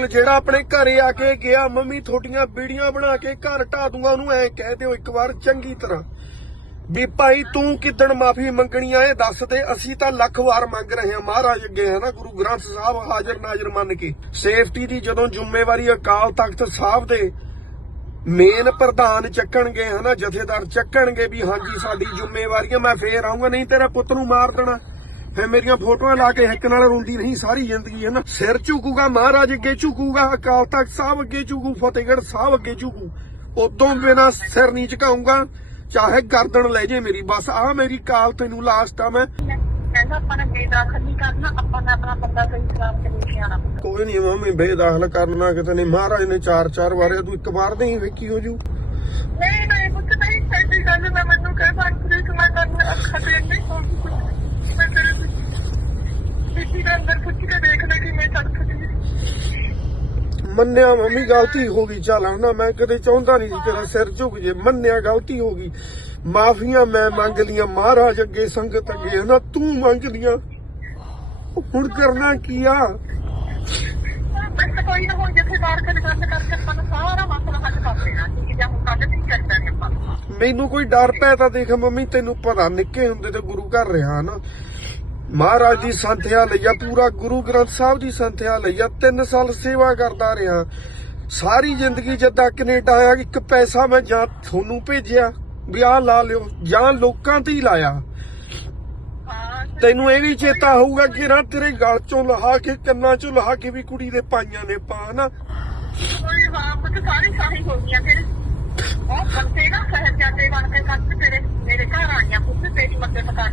ਜਿਹੜਾ ਆਪਣੇ ਘਰੇ ਆ ਕੇ ਗਿਆ, ਮੰਮੀ ਤੁਹਾਡੀਆਂ ਵੀਡੀਓ ਬਣਾ ਕੇ ਘਰ ਢਾ ਦੂੰਗਾ, ਉਹਨੂੰ ਐ ਕਹਿ ਦਿਓ ਇੱਕ ਵਾਰ ਚੰਗੀ ਤਰ੍ਹਾਂ। ਵੀ ਭਾਈ ਤੂੰ ਕਿਦਣ ਮਾਫੀ ਮੰਗਣੀ ਆ, ਇਹ ਦੱਸ ਦੇ, ਅਸੀਂ ਤਾਂ ਲੱਖ ਵਾਰ ਮੰਗ ਰਹੇ ਹਾਂ, ਮਹਾਰਾਜ ਅੱਗੇ ਹੈ ਨਾ, ਗੁਰੂ ਗ੍ਰੰਥ ਸਾਹਿਬ ਹਾਜ਼ਰ ਨਾਜ਼ਰ ਮੰਨ ਕੇ। ਸੇਫਟੀ ਦੀ ਜਦੋਂ ਜ਼ਿੰਮੇਵਾਰੀ ਅਕਾਲ ਤਖਤ ਸਾਹਿਬ ਦੇ ਮੇਨ ਪ੍ਰਧਾਨ ਚੱਕਣਗੇ ਹਨਾ ਜਥੇਦਾਰ ਚੱਕਣਗੇ ਵੀ ਹਾਂਜੀ, ਸਾਡੀ ਜ਼ਿੰਮੇਵਾਰੀ ਹੈ ਮੈਂ ਫੇਰ ਆਉਂਗਾ ਨਹੀਂ ਤੇਰਾ ਪੁੱਤ ਨੂੰ ਮਾਰ ਦੇਣਾ। ਫੇ ਮੇਰੀਆਂ ਫੋਟੋਆਂ ਲਾ ਕੇ ਹਿੱਕ ਨਾਲ ਰੋਂਦੀ ਨਹੀਂ ਸਾਰੀ ਜ਼ਿੰਦਗੀ ਹੈ ਨਾ? ਸਿਰ ਝੁਕੂਗਾ ਮਹਾਰਾਜ ਅੱਗੇ ਝੁਕੂਗਾ ਅਕਾਲ ਤਖਤ ਸਾਹਿਬ ਅੱਗੇ ਝੁਕੂ ਫਤਿਹਗੜ੍ਹ ਸਾਹਿਬ ਅੱਗੇ ਝੁਕੂ। ਉਦੋਂ ਬਿਨਾ ਸਿਰ ਨਹੀਂ ਝੁਕਾਊਂਗਾ ਚਾਹੇ ਗਰਦਨ ਲੈ ਜੇ ਮੇਰੀ ਬਸ ਆ ਮੇਰੀ ਕਾਲ ਤੈਨੂੰ ਲਾਸਟ ਆ ਮੈਂ। ਕਹਿੰਦਾ ਆਪਾਂ ਨੇ ਬੇਦਾਖਲ ਨਹੀਂ ਕਰਨਾ ਆਪਾਂ ਨੇ ਆਪਣਾ ਬੰਦਾ ਸਹੀ ਸਲਾਮ ਤੇ ਲੈ ਕੇ ਆਣਾ ਕੋਈ ਨਹੀਂ ਮੰਮੀ ਬੇਦਾਖਲ ਕਰਨਾ ਕਿਤੇ ਨਹੀਂ ਮਹਾਰਾਜ ਨੇ ਚਾਰ ਚਾਰ ਵਾਰੇ ਤੂੰ ਇੱਕ ਵਾਰ ਨਹੀਂ ਵੇਖੀ ਹੋ ਜੂ। ਨਹੀਂ ਨਹੀਂ ਪੁੱਤ ਨਹੀਂ ਸੱਚੀ ਗੱਲ ਮੈਂ ਮੈਨੂੰ ਕਹਿ ਸਕਦੀ ਕਿ ਮੈਂ ਕਰਨ ਅੱਖਾਂ ਤੇ ਨਹੀਂ ਸੌਂ ਮੈਂ ਤੇਰੇ ਸਿੱਧੀ ਦੇ ਅੰਦਰ ਪੁੱਛ ਕੇ ਦੇਖ ਲੈ ਕਿ ਮੈਂ ਤੜਕਦੀ ਮੰਨਿਆ ਮੰਮੀ ਗਲਤੀ ਹੋ ਗਈ ਚੱਲ ਹਨਾ ਮੈਂ ਕਦੇ ਚਾਹੁੰਦਾ ਨਹੀਂ ਸੀ ਤੇਰਾ ਸਿਰ ਝੁਕ ਜੇ ਮੰਨਿਆ ਗਲਤੀ ਹੋ ਗਈ। ਮਾਫੀਆਂ ਮੈਂ ਮੰਗ ਲੀਆਂ ਮਹਾਰਾਜ ਅੱਗੇ ਸੰਗਤ ਅੱਗੇ ਹਨਾ ਤੂੰ ਮੰਗ ਲੀਆਂ ਹੁਣ ਕਰਨਾ ਕੀ ਆ? ਬਸ ਕੋਈ ਨਾ ਹੁਣ ਜਿੱਥੇ ਬਾਹਰ ਕੇ ਗੱਲ ਕਰਕੇ ਆਪਾਂ ਨੂੰ ਸਾਰਾ ਮਸਲਾ ਹੱਲ ਕਰ ਦੇਣਾ ਠੀਕ ਹੈ ਜਾਂ ਹੁਣ ਕੱਢ ਨਹੀਂ ਕਰਦਾ ਨੇ ਆਪਾਂ। ਮੈਨੂੰ ਕੋਈ ਡਰ ਪੈ ਤਾਂ ਦੇਖ ਮੰਮੀ ਤੈਨੂੰ ਪਤਾ ਨਿੱਕੇ ਹੁੰਦੇ ਤੇ ਗੁਰੂ ਘਰ ਰਿਹਾ ਨਾ ਮਹਾਰਾਜ ਦੀ ਸੰਥਿਆ ਲਈਆ ਪੂਰਾ ਗੁਰੂ ਗ੍ਰੰਥ ਸਾਹਿਬ ਦੀ ਸੰਥਿਆ ਲਈਆ 3 ਸਾਲ ਸੇਵਾ ਕਰਦਾ ਰਿਹਾ। ਸਾਰੀ ਜ਼ਿੰਦਗੀ ਜਦਾਂ ਕੈਨੇਡਾ ਆਇਆ, ਇੱਕ ਪੈਸਾ ਮੈਂ ਜਾਂ ਤੁਹਾਨੂੰ ਭੇਜਿਆ, ਵੀ ਆਹ ਲਾ ਲਿਓ, ਜਾਂ ਲੋਕਾਂ ਤੇ ਹੀ ਲਾਇਆ। ਤੈਨੂੰ ਇਹ ਵੀ ਚੇਤਾ ਹੋਊਗਾ ਕਿ ਨਾ ਤੇਰੇ ਗਲ ਚੋਂ ਲਹਾ ਕੇ, ਕੰਨਾਂ ਚੋਂ ਲਹਾ ਕੇ ਵੀ ਕੁੜੀ ਦੇ ਪਾਈਆਂ ਨੇ ਪਾ ਨਾ ਸਾਰੀ ਸਾਰੀ ਹੋ ਗਈਆਂ ਫਿਰ। ਉਹ ਬੰਦੇ ਨਾ ਸਹਿਜਾਦੇ ਬਣ ਕੇ ਕੱਟ ਤੇਰੇ ਮੇਰੇ ਘਰ ਆਈਆਂ ਪੁੱਤ ਤੇਰੀ ਮਦਦ ਕਰ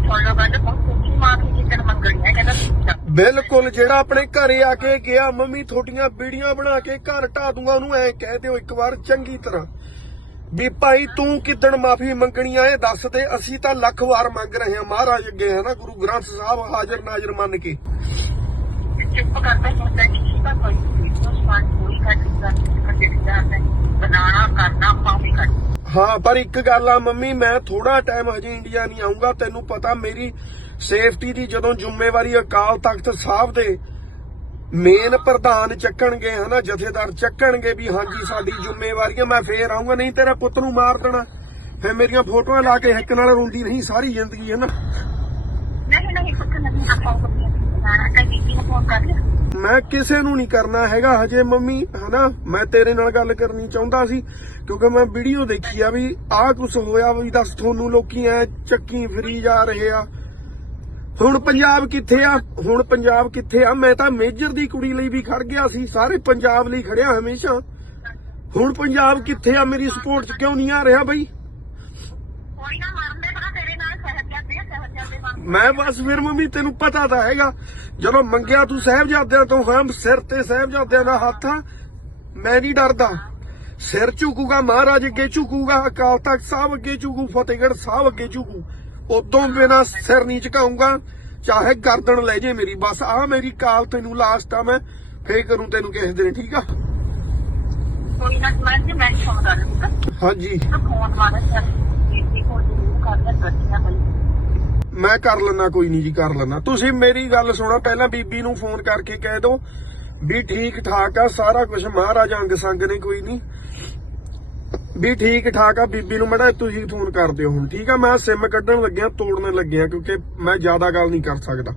ਮੰਗਣੀ ਹੈ ਕਹਿੰਦਾ ਬਿਲਕੁਲ ਜਿਹੜਾ ਆਪਣੇ ਘਰੇ ਆ ਕੇ ਗਿਆ ਮੰਮੀ ਤੁਹਾਡੀਆਂ ਵੀਡੀਓ ਬਣਾ ਕੇ ਘਰ ਢਾ ਦੂੰਗਾ ਉਹਨੂੰ ਐ ਕਹਿ ਦਿਓ ਇੱਕ ਵਾਰ ਚੰਗੀ ਤਰ੍ਹਾਂ। ਵੀ ਭਾਈ ਤੂੰ ਕਿਦਣ ਮਾਫੀ ਮੰਗਣੀ ਆ ਇਹ ਦੱਸ ਦੇ ਅਸੀਂ ਤਾਂ ਲੱਖ ਵਾਰ ਮੰਗ ਰਹੇ ਹਾਂ ਮਹਾਰਾਜ ਅੱਗੇ ਹੈ ਨਾ ਗੁਰੂ ਗ੍ਰੰਥ ਸਾਹਿਬ ਹਾਜ਼ਰ ਨਾਜ਼ਰ ਮੰਨ ਕੇ। ਚੁੱਪ ਕਰਦਾ ਹੁੰਦਾ ਕਿਸੇ ਦਾ ਕੋਈ ਸਮਾਨ ਕੋਈ ਕਰਦਾ ਕਰਦੇ ਜਾਂਦਾ ਬਣਾਣਾ ਕਰਨਾ ਪਾਉਣੀ ਕਰ ਹਾਂ, ਪਰ ਇੱਕ ਗੱਲ ਆ ਮੰਮੀ, ਮੈਂ ਥੋੜਾ ਟਾਈਮ ਹਜੇ ਇੰਡੀਆ ਨਹੀਂ ਆਉਂਗਾ ਤੈਨੂੰ ਪਤਾ ਮੇਰੀ ਸੇਫਟੀ ਦੀ ਜਦੋਂ ਜ਼ਿੰਮੇਵਾਰੀ ਅਕਾਲ ਤਖਤ ਸਾਹਿਬ ਦੇ ਮੇਨ ਪ੍ਰਧਾਨ ਚੱਕਣਗੇ, ਹਨਾ, ਜਥੇਦਾਰ ਚੱਕਣਗੇ ਵੀ ਹਾਂਜੀ, ਸਾਡੀ ਜ਼ਿੰਮੇਵਾਰੀ ਹੈ ਮੈਂ ਫੇਰ ਆਉਂਗਾ ਨਹੀਂ ਤੇਰੇ ਪੁੱਤ ਨੂੰ ਮਾਰ ਦੇਣਾ। ਫੇ ਮੇਰੀਆਂ ਫੋਟੋਆਂ ਲਾ ਕੇ ਹਿੱਕ ਨਾਲ ਰੋਂਦੀ ਨਹੀਂ ਸਾਰੀ ਜ਼ਿੰਦਗੀ ਹੈ ਨਾ ਨਹੀਂ ਨਹੀਂ ਪੁੱਤ ਨਹੀਂ ਆਪਾਂ ਉਹ ਬਣਾਣਾ ਤਾਂ ਬੀਬੀ ਨੂੰ ਫੋਨ ਕਰ ਲਿਆ। ਮੈਂ ਕਿਸੇ ਨੂੰ ਨਹੀਂ ਕਰਨਾ ਹੈਗਾ, ਹਜੇ ਮੰਮੀ, ਹਨਾ, ਮੈਂ ਤੇਰੇ ਨਾਲ ਗੱਲ ਕਰਨੀ ਚਾਹੁੰਦਾ ਸੀ, ਕਿਉਂਕਿ ਮੈਂ ਵੀਡੀਓ ਦੇਖੀ ਆ ਵੀ ਆਹ ਕੁਝ ਹੋਇਆ ਵੀ ਦੱਸ ਤੁਹਾਨੂੰ ਲੋਕੀ ਐ ਚੱਕੀ ਫਰੀ ਜਾ ਰਹੇ ਆ। ਹੁਣ ਪੰਜਾਬ ਕਿੱਥੇ ਆ? ਹੁਣ ਪੰਜਾਬ ਕਿੱਥੇ ਆ? ਮੈਂ ਤਾਂ ਮੇਜਰ ਦੀ ਕੁੜੀ ਲਈ ਵੀ ਖੜ ਗਿਆ ਸੀ, ਸਾਰੇ ਪੰਜਾਬ ਲਈ ਖੜਿਆ ਹਮੇਸ਼ਾ। ਹੁਣ ਪੰਜਾਬ ਕਿੱਥੇ ਆ? ਮੇਰੀ ਸਪੋਰਟ ਚ ਕਿਉਂ ਨਹੀਂ ਆ ਰਿਹਾ ਬਈ ਕੋਈ ਨਾ ਮਰਦੇ ਬਣਾ ਤੇਰੇ ਨਾਲ ਸਹਿਜ ਜਾਂਦੇ ਆ ਸਹਿਜ ਜਾਂਦੇ ਬਣ ਮੈਂ ਬਸ ਫਿਰ ਮੰਮੀ ਤੈਨੂੰ ਪਤਾ ਤਾਂ ਹੈਗਾ ਜਦੋਂ ਮੰਗਿਆ ਤੂੰ ਸਾਹਿਬਜ਼ਾਦਿਆਂ ਤੋਂ ਹਾਂ ਸਿਰ ਤੇ ਸਾਹਿਬਜ਼ਾਦਿਆਂ ਦਾ ਹੱਥ ਆ ਮੈਂ ਨਹੀਂ ਡਰਦਾ। ਸਿਰ ਝੁਕੂਗਾ ਮਹਾਰਾਜ ਅੱਗੇ ਝੁਕੂਗਾ ਅਕਾਲ ਤਖਤ ਸਾਹਿਬ ਅੱਗੇ ਝੁਕੂ ਫਤਿਹਗੜ੍ਹ ਸਾਹਿਬ ਅੱਗੇ ਝੁਕੂ। ਉਦੋਂ ਬਿਨਾ ਸਿਰ ਨਹੀਂ ਝੁਕਾਊਂਗਾ ਚਾਹੇ ਗਰਦਨ ਲੈ ਜੇ ਮੇਰੀ ਬਸ ਆ ਮੇਰੀ ਕਾਲ ਤੈਨੂੰ ਲਾਸਟ ਆ ਮੈਂ ਫੇਰ ਕਰੂੰ ਤੈਨੂੰ ਕਿਸੇ ਦਿਨ ਠੀਕ ਆ? ਕੋਈ ਨਾ ਮੈਂ ਜੀ ਮੈਂ ਫੋਨ ਕਰ ਲੂੰਗਾ ਹਾਂਜੀ ਫੋਨ ਮਾਰਾ ਸਰ ਮੈਂ ਕਰ ਲੈਣਾ ਕੋਈ ਨਹੀਂ ਜੀ, ਕਰ ਲੈਣਾ ਤੁਸੀਂ ਮੇਰੀ ਗੱਲ ਸੁਣੋ, ਪਹਿਲਾਂ ਬੀਬੀ ਨੂੰ ਫੋਨ ਕਰਕੇ ਕਹਿ ਦਿਓ ਵੀ ਠੀਕ ਠਾਕ ਆ, ਸਾਰਾ ਕੁਝ ਮਹਾਰਾਜਾ ਅੰਗ ਸੰਗ ਨੇ, ਕੋਈ ਨਹੀਂ। ਵੀ ਠੀਕ ਠਾਕ ਆ, ਬੀਬੀ ਨੂੰ ਮੜਾ ਤੁਸੀਂ ਫੋਨ ਕਰ ਦਿਓ ਹੁਣ, ਠੀਕ ਆ? ਮੈਂ ਸਿਮ ਕੱਢਣ ਲੱਗਿਆ, ਤੋੜਨ ਲੱਗਿਆ, ਕਿਉਂਕਿ ਮੈਂ ਜ਼ਿਆਦਾ ਗੱਲ ਨਹੀਂ ਕਰ ਸਕਦਾ।